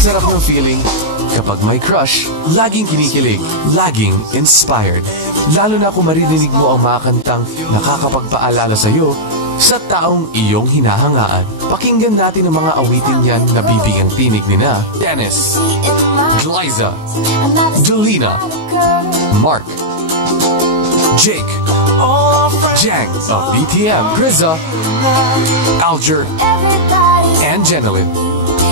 sarap ng feeling kapag may crush, laging kinikilig, laging inspired. Lalo na kung maririnig mo ang mga kantang nakakapagpaalala sa'yo sa taong iyong hinahangaan. Pakinggan natin ang mga awitin yan na bibigang tinig nina Dennis, Liza, Delina, Mark, Jake, Jang of BTM, Grizza, Alger, and Jenilyn.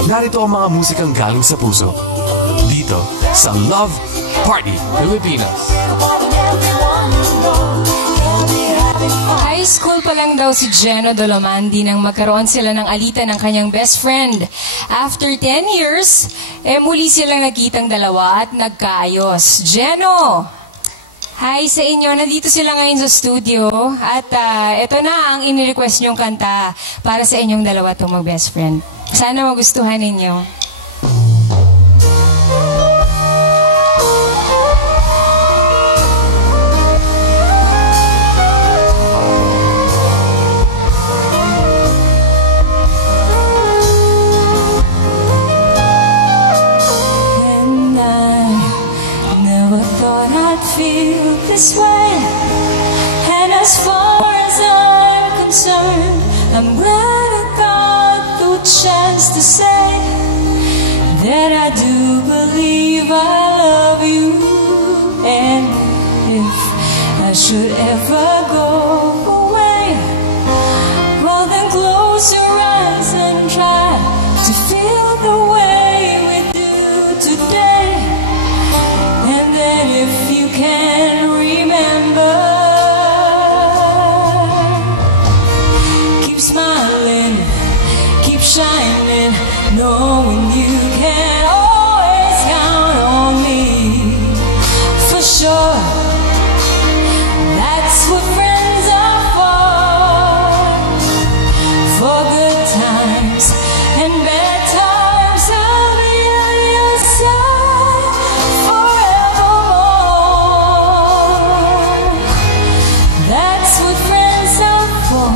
Narito ang mga musikang galing sa puso dito sa Love Party Pilipinas. High school pa lang daw si Geno Dolomandi nang magkaroon sila ng alitan ng kanyang best friend. After 10 years, muli silang nagkitang dalawa at nagkaayos. Geno! Hi sa inyo, nandito sila ngayon sa studio at ito na ang inirequest niyong kanta para sa inyong dalawa itong mag-best friend. Sana magustuhan ninyo. Feel this way, and as far as I'm concerned, I'm glad I got the chance to say that I do believe I love you. And if I should ever go away, well then close your eyes and try to feel the way we do today. And then if you can remember, keep smiling, keep shining, knowing you can always count on me. For sure, that's what friends are for good times and bad times. I'll be on your side forevermore. That's what friends are for.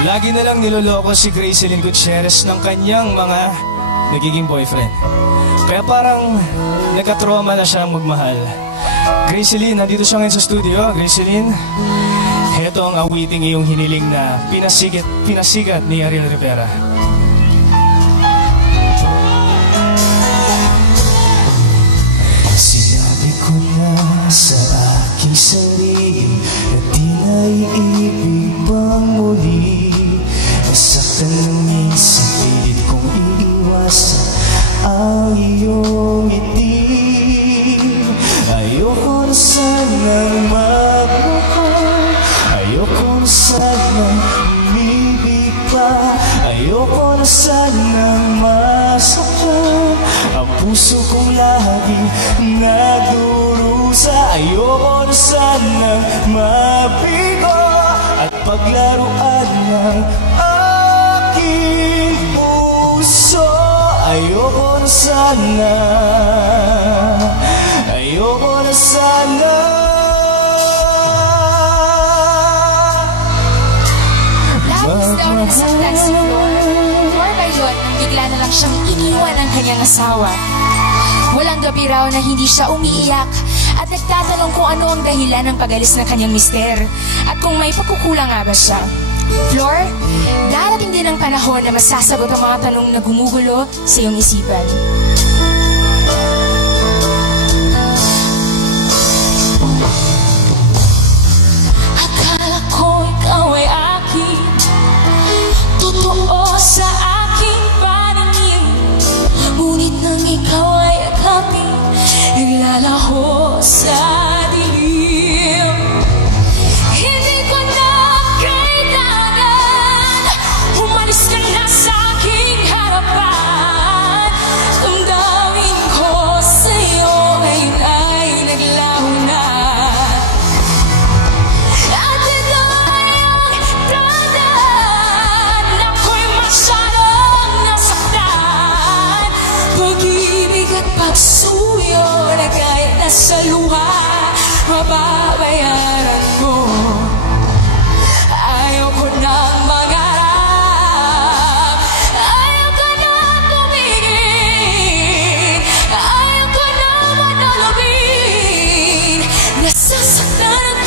Lagi na lang niloloko si Gracelyn Gutierrez ng kanyang mga nagiging boyfriend. Kaya parang nagka-trauma na siyang magmahal. Gracelyn, nandito siya ngayon sa studio. Gracelyn, heto ang awiting iyong hiniling na pinasigat ni Ariel Rivera. Sinabi ko na sa aking sarili na di naiibig bang muli. Nasaktan ng minsan, pilit kong iiwasan ang iyong ngiti. Ayoko na sanang magmahal, ayoko na sanang umibig pa, ayoko na sanang masaktan ang puso kong laging nagdurusa. Ayoko na sanang mabigo at paglaruan ng aking puso. Ayoko na sana, ayoko na sana. Labis daw nasaktan si Flor. Flor ba yun nang bigla na lang siyang iniwan ang kanyang asawa? Walang gabi raw na hindi siya umiiyak at nagtatanong kung ano ang dahilan ng pag-alis ng kanyang mister at kung may pagkukulang nga ba siya. Flor, darating din ang panahon na masasagot ang mga tanong na gumugulo sa iyong isipan. Akala ko ikaw ay akin, totoo sa aking paningin. Ngunit nang ikaw ay akapin, naglalaho sa dilim. Hindi ko na kailangan, umalis ka na sa aking harapan. Damdamin ko sa'yo ngayon ay naglaho na. At ito ay ang tandaan na ako'y masyadong nasaktan. Pag-ibig at pagsuyo na kahit nasa luha, mababayaran mo.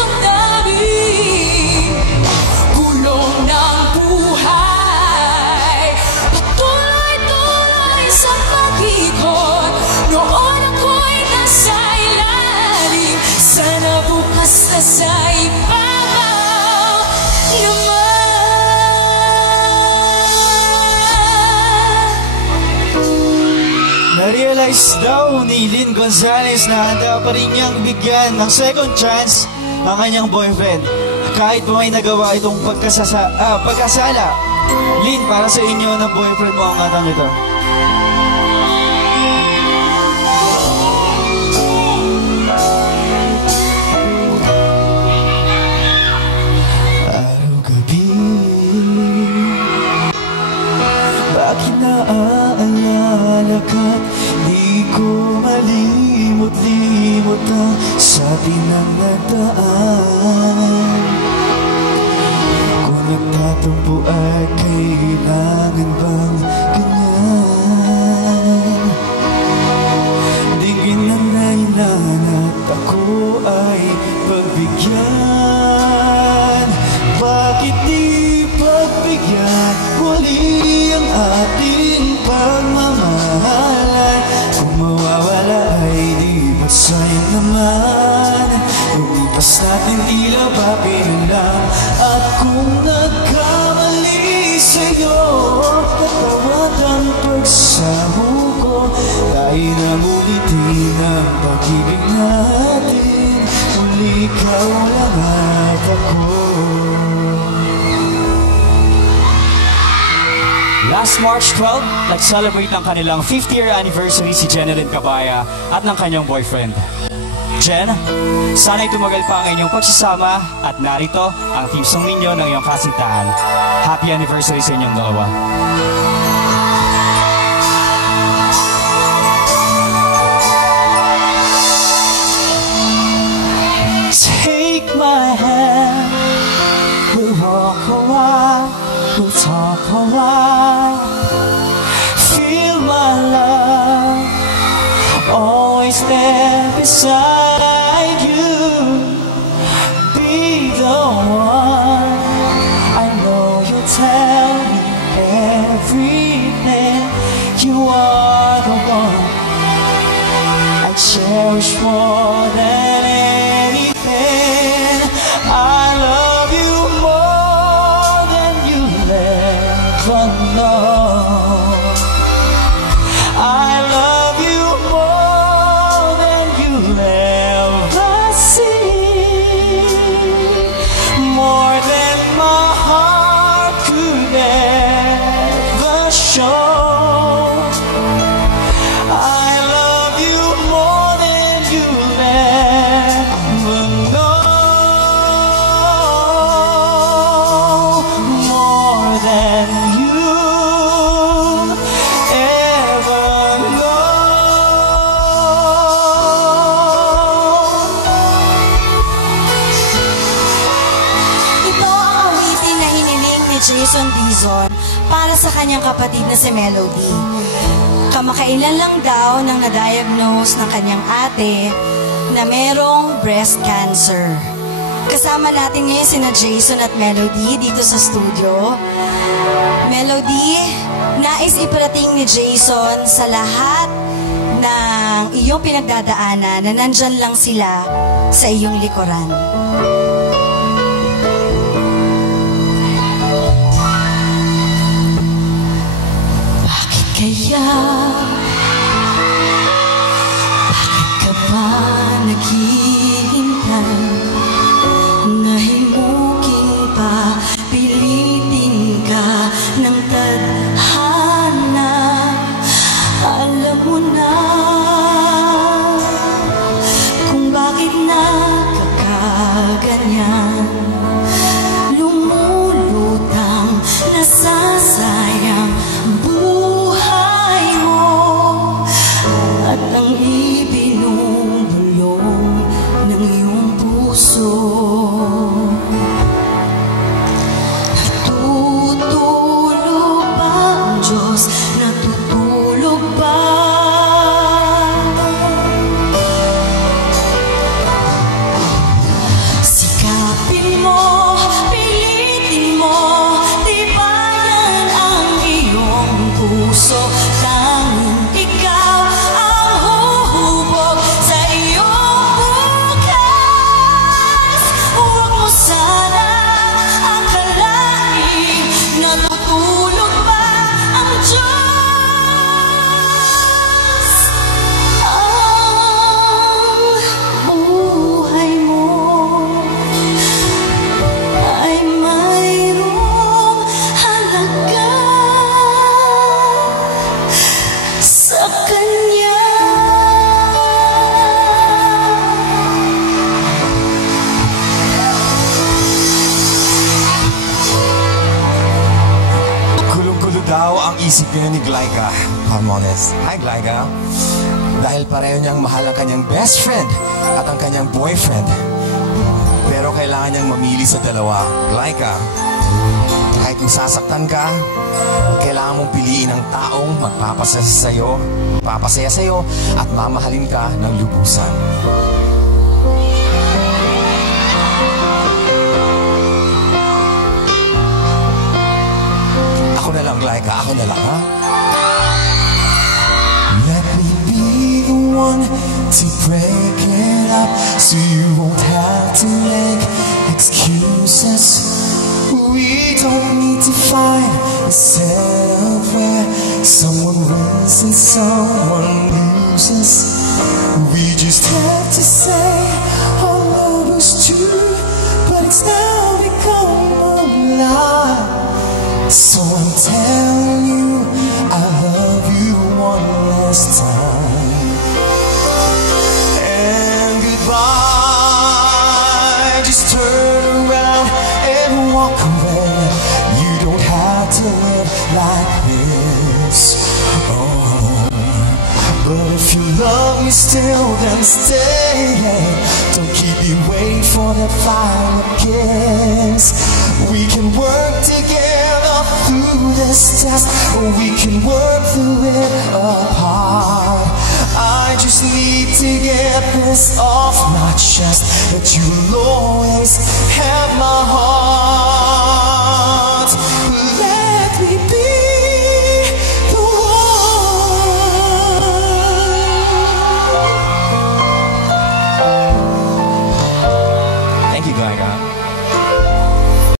damdamin, gulong ng buhay, patuloy-tuloy sa pag-ikot. Noon ako'y nasa ilalim, sana bukas na sa ibabaw naman. Na-realize daw ni Lynn Gonzalez na handa pa rin niyang bigyan ng second chance ang kanyang boyfriend. Kahit may nagawa itong pagkasala. Lynn, para sa inyo ng boyfriend mo ang atang ito. Araw-gabi, bakit naaalala ka't di ko malimot-limot ang sa atin ang nagdaan. Kung nagtatampo ay kailangan bang ganyan? Dinggin na nailan at ako ay pagbigyan. Bakit di pagbigyan muli ang ating pagmamahalan? Kung mawawala ay di magsayang naman. Lumipas natin tila ba lang. At kung nagkamali sa'yo, katawad ang pagsamo ko. Dahil ang ulitin ang pag-ibig natin, muli ikaw lang at ako. Last March 12, nag-celebrate ng kanilang 50th year anniversary si Jeneline Cabaya at ng kanyang boyfriend. Jen, sana'y tumagal pa ang inyong pagsasama at narito ang theme song ninyo ng iyong kasintahan. Happy anniversary sa inyong dalawa. Take my hand, we'll walk a while, we'll talk a while. Feel my love, always there beside you. Be the one, I know you'll tell me everything. You are the one I cherish more than anything. I love you more than you'll ever know. I love you more than you'll ever see. More than my heart could ever show. I love you more than you'll ever know. More than you'll ever know. Ito ang awitin na hiniling ni Jason Dizon para sa kanyang kapatid na si Melody. Kamakailan lang daw nang na-diagnose ng kanyang ate na merong breast cancer. Kasama natin ngayon sina Jason at Melody dito sa studio. Melody, nais iparating ni Jason sa lahat ng iyong pinagdadaanan na nandyan lang sila sa iyong likuran. Bakit kaya? Bakit ka ba naghihintay? Nahimukin pa, pilitin ka ng tadhana. Alam mo na kung bakit nagkakaganyan. Lumulutang, nasasayang buhay mo at ang ibinubulong ng iyong puso. Natutulog ba ang Diyos? Natutulog ba? Si isip ngayon ni Glyca Palmones. Hi Glyca. Dahil pareho niyang mahal ang kanyang best friend at ang kanyang boyfriend. Pero kailangan niyang mamili sa dalawa. Glyca, kahit masasaktan ka, kailangan mong piliin ang taong magpapasaya sa'yo at mamahalin ka ng lubusan. Ako na lang, Glyca. Ako na lang, ha? Let me be the one to break it up so you won't have to make excuses. We don't need to fight a setup where someone wins and someone loses. We just have to say our love was true, but it's now become a lie. So I'm telling you, I love you one last time. And goodbye, just turn around and walk away. You don't have to live like this. Oh, but if you love me still, then stay. Don't keep me waiting for that final kiss. We can work together through this test, or we can work through it apart. I just need to get this off my chest, that you will always